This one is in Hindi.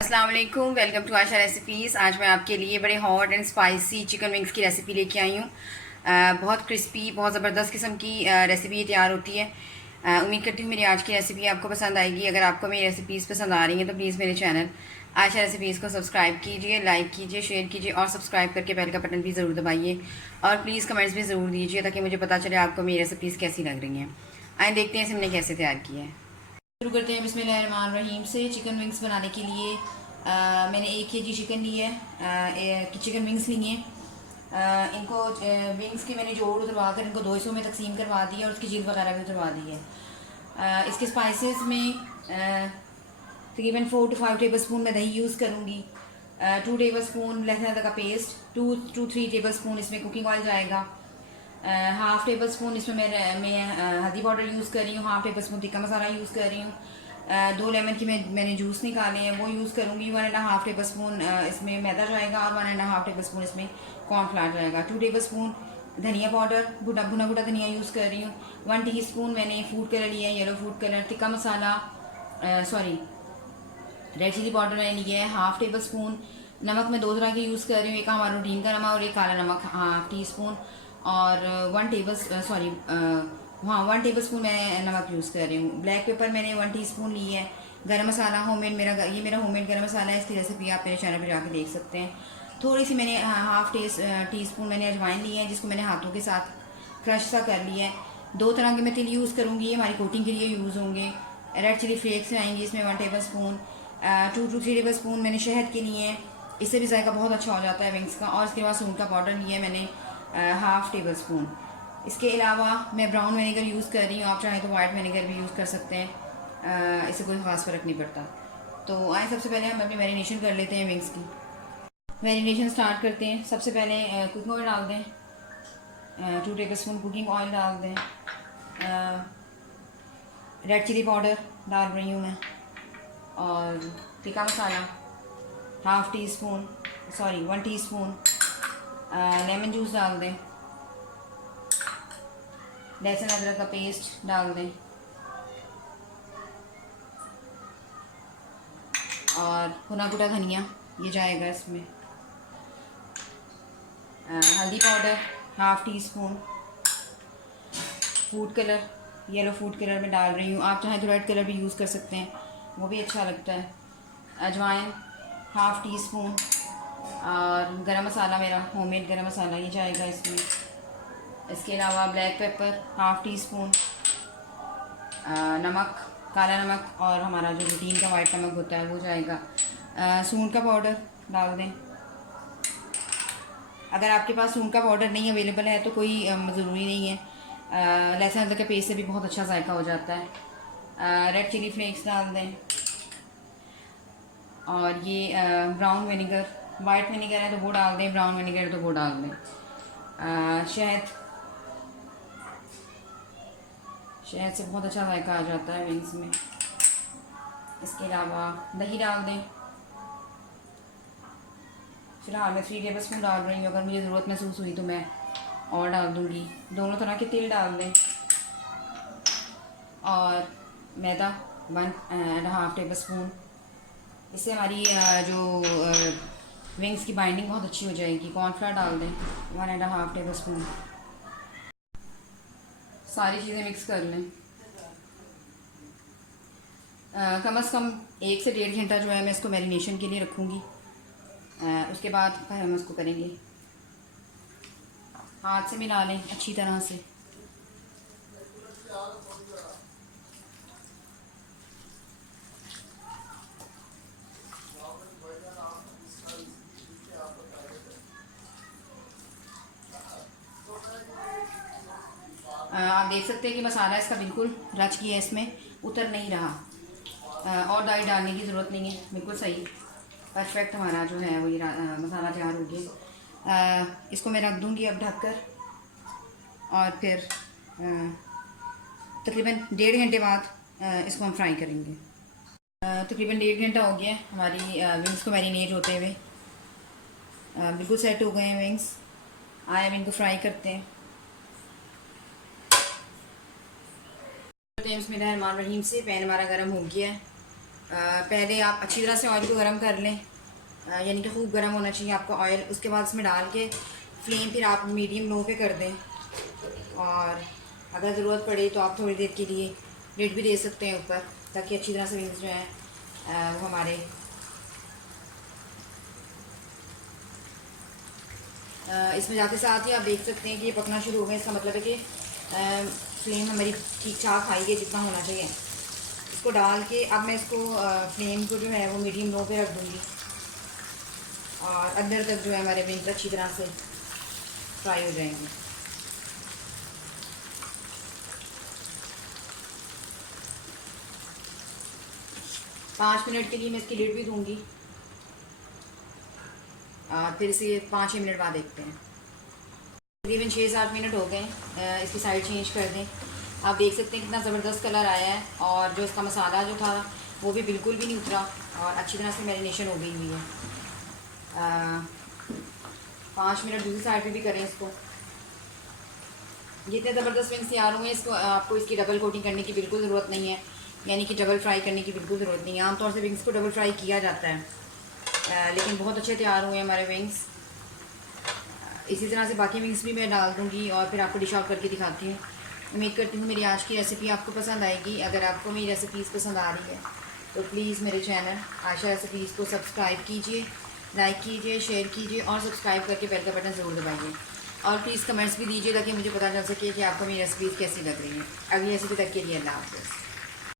अस्सलाम वालेकुम, वेलकम टू आशा रेसिपीज़। आज मैं आपके लिए बड़े hot and spicy chicken wings की रेसिपी लेके आई हूँ। बहुत क्रिस्पी, बहुत ज़बरदस्त किस्म की रेसिपी तैयार होती है। उम्मीद करती हूँ मेरी आज की रेसिपी आपको पसंद आएगी। अगर आपको मेरी रेसिपीज़ पसंद आ रही हैं तो प्लीज़ मेरे चैनल आशा रेसिपीज़ को सब्सक्राइब कीजिए, लाइक कीजिए, शेयर कीजिए और सब्सक्राइब करके बेल का बटन भी ज़रूर दबाइए। और प्लीज़ कमेंट्स भी ज़रूर दीजिए ताकि मुझे पता चले आपको मेरी रेसिपीज़ कैसी लग रही हैं। आइए देखते हैं इसे हमने कैसे तैयार किया है। शुरू करते हैं बिस्मिल्लाहिर्रहमानिर्रहीम से। चिकन विंग्स बनाने के लिए मैंने 1 kg चिकन ली है, चिकन विंग्स लिए हैं। इनको विंग्स के मैंने जोड़ उतरवा कर इनको 2 हिस्सों में तकसीम करवा दी है और उसकी जिल्द वगैरह भी उतरवा दी है। इसके स्पाइसेस में तकरीबन 4 to 5 टेबल स्पून मैं दही यूज़ करूँगी। 2 टेबल स्पून लहसुन अदरक का पेस्ट, 2 to 3 टेबल स्पून इसमें कुकिंग ऑयल जाएगा। हाफ़ टेबल स्पून इसमें मैं हल्दी पाउडर यूज़ कर रही हूँ। Half table spoon tikka masala use कर रही हूँ। 2 लेमन की मैंने जूस निकाले हैं वो यूज़ करूँगी। 1.5 टेबल स्पून इसमें मैदा जाएगा और 1.5 टेबल स्पून इसमें कॉर्नफ्लावर जाएगा। 2 टेबल स्पून धनिया पाउडर, भुना भुना धनिया यूज़ कर रही हूँ। 1 टीस्पून मैंने फूड कलर लिया है, yellow food colour. Tikka masala sorry red chilli powder मैंने लिया है हाफ़ टेबल स्पून। नमक मैं 2 तरह के यूज़ कर रही हूँ, एक हमारा रूटीन का नमक और एक काला नमक हाफ़ टी स्पून। और 1 टेबल स्पून मैं नमक यूज़ कर रही हूँ। ब्लैक पेपर मैंने 1 टीस्पून ली है। गरम मसाला होममेड, मेरा होममेड गरम मसाला है। इसकी रेसिपी आप मेरे चैनल पर जाकर देख सकते हैं। थोड़ी सी मैंने हाफ़ टी स्पून मैंने अजवाइन ली है, जिसको मैंने हाथों के साथ क्रश सा कर लिया है। 2 तरह के मैं तिल यूज़ करूँगी, ये हमारी कोटिंग के लिए यूज़ होंगे। रेड चिली फ्लेक्स आएंगी इसमें 1 table spoon. 2 to 3 table spoon मैंने शहद के लिए हैं, इससे भी जायका बहुत अच्छा हो जाता है विंग्स का। और इसके बाद सूंठ का पाउडर लिया है मैंने हाफ़ टेबल स्पून। इसके अलावा मैं ब्राउन विनेगर यूज़ कर रही हूँ, आप चाहें तो वाइट विनेगर भी यूज़ कर सकते हैं, इससे कोई ख़ास फ़र्क नहीं पड़ता। तो आए सबसे पहले हम अपनी मैरिनेशन कर लेते हैं विंग्स की। मैरिनेशन स्टार्ट करते हैं। सबसे पहले कुकिंग ऑयल डाल दें, 2 टेबल स्पून कुकिंग ऑयल डाल दें। रेड चिली पाउडर डाल रही हूँ मैं, और tikka masala half teaspoon, sorry 1 teaspoon. Lemon juice डाल दें। लहसुन अदरक का पेस्ट डाल दें और भुना कुटा धनिया ये जाएगा इसमें। हल्दी powder half tea spoon. Food colour, yellow food colour में डाल रही हूँ, आप चाहें तो रेड कलर भी यूज़ कर सकते हैं, वो भी अच्छा लगता है। अजवाइन हाफ़ टी स्पून और गरम मसाला, मेरा होममेड गरम मसाला ये जाएगा इसमें। इसके अलावा black pepper half tea spoon, नमक, काला नमक और हमारा जो रूटीन का वाइट नमक होता है वो जाएगा। सूंठ का पाउडर डाल दें। अगर आपके पास सूंठ का पाउडर नहीं अवेलेबल है तो कोई ज़रूरी नहीं है, लहसुन अदरक के पेस्ट से भी बहुत अच्छा जायका हो जाता है। रेड चिली फ्लेक्स डाल दें। और ये ब्राउन विनेगर, वाइट विनेगर है तो वो डाल दें, ब्राउन विनेगर है तो वो डाल दें। शहद से बहुत अच्छा जायका आ जाता है विंग्स में। इसके अलावा दही डाल दें। फ़िलहाल मैं 3 टेबल स्पून डाल रही हूँ, अगर मुझे ज़रूरत महसूस हुई तो मैं और डाल दूँगी। दोनों तरह के तेल डाल दें। और मैदा 1.5 टेबल स्पून, इससे हमारी जो विंग्स की बाइंडिंग बहुत अच्छी हो जाएगी। कॉर्नफ्लावर डाल दें 1.5 टेबल स्पून। सारी चीज़ें मिक्स कर लें। कम से कम 1 से 1.5 घंटा जो है मैं इसको मैरिनेशन के लिए रखूँगी। उसके बाद फिर हम इसको करेंगे, हाथ से मिला लें अच्छी तरह से। आप देख सकते हैं कि मसाला इसका बिल्कुल रच गया है, इसमें उतर नहीं रहा। और दाल डालने की ज़रूरत नहीं है, बिल्कुल सही परफेक्ट हमारा जो है वो ये मसाला तैयार हो गया। इसको मैं रख दूँगी अब ढककर, और फिर तकरीबन 1.5 घंटे बाद इसको हम फ्राई करेंगे। तकरीबन 1.5 घंटा हो गया हमारी विंग्स को मैरिनेट होते हुए। बिल्कुल सेट हो गए हैं विंग्स। आए अब इनको फ्राई करते हैं। बिस्मिल्लाहिर्रहमानिर्रहीम से पैन हमारा गर्म हो गया है। पहले आप अच्छी तरह से ऑयल को गर्म कर लें, यानी कि खूब गर्म होना चाहिए आपका ऑयल। उसके बाद इसमें डाल के फ्लेम फिर आप मीडियम लो पे कर दें, और अगर ज़रूरत पड़े तो आप थोड़ी देर के लिए लिड भी दे सकते हैं ऊपर, ताकि अच्छी तरह से विंग्स जो हैं वो हमारे इसमें जाते साथ ही आप देख सकते हैं कि ये पकना शुरू हो गए। इसका मतलब है कि फ्लेम हमारी ठीक ठाक हाई है, जितना होना चाहिए। इसको डाल के अब मैं इसको फ्लेम को जो है वो मीडियम लो पे रख दूँगी, और अंदर तक जो है हमारे विंग्स अच्छी तरह से फ्राई हो जाएंगे। पाँच मिनट के लिए मैं इसकी लिड भी दूँगी, और फिर इसे 5-6 मिनट बाद देखते हैं। तकरीबन 6-7 मिनट हो गए। इसकी साइड चेंज कर दें। आप देख सकते हैं कितना ज़बरदस्त कलर आया है, और जो इसका मसाला जो था वो भी बिल्कुल भी नहीं उतरा, और अच्छी तरह से मैरिनेशन हो गई हुई है। 5 मिनट दूसरी साइड पे भी करें इसको। जितने ज़बरदस्त विंग्स तैयार हुए हैं, इसको आपको इसकी डबल कोटिंग करने की बिल्कुल ज़रूरत नहीं है, यानी कि डबल फ्राई करने की बिल्कुल ज़रूरत नहीं है। आमतौर से विंग्स को डबल फ्राई किया जाता है, लेकिन बहुत अच्छे तैयार हुए हैं हमारे विंग्स। इसी तरह से बाकी विंग्स भी मैं डाल दूँगी और फिर आपको डिश आउट करके दिखाती हूँ। उम्मीद करती हूँ मेरी आज की रेसिपी आपको पसंद आएगी। अगर आपको मेरी रेसिपीज़ पसंद आ रही है तो प्लीज़ मेरे चैनल आयशा रेसिपीज़ को सब्सक्राइब कीजिए, लाइक कीजिए, शेयर कीजिए, और सब्सक्राइब करके बेल का बटन ज़रूर दबाइए। और प्लीज़ कमेंट्स भी दीजिए ताकि मुझे पता चल सके कि आपको मेरी रेसिपीज़ कैसी लग रही हैं। अगली रेसिपी तक के लिए अल्लाह हाफ़िज़।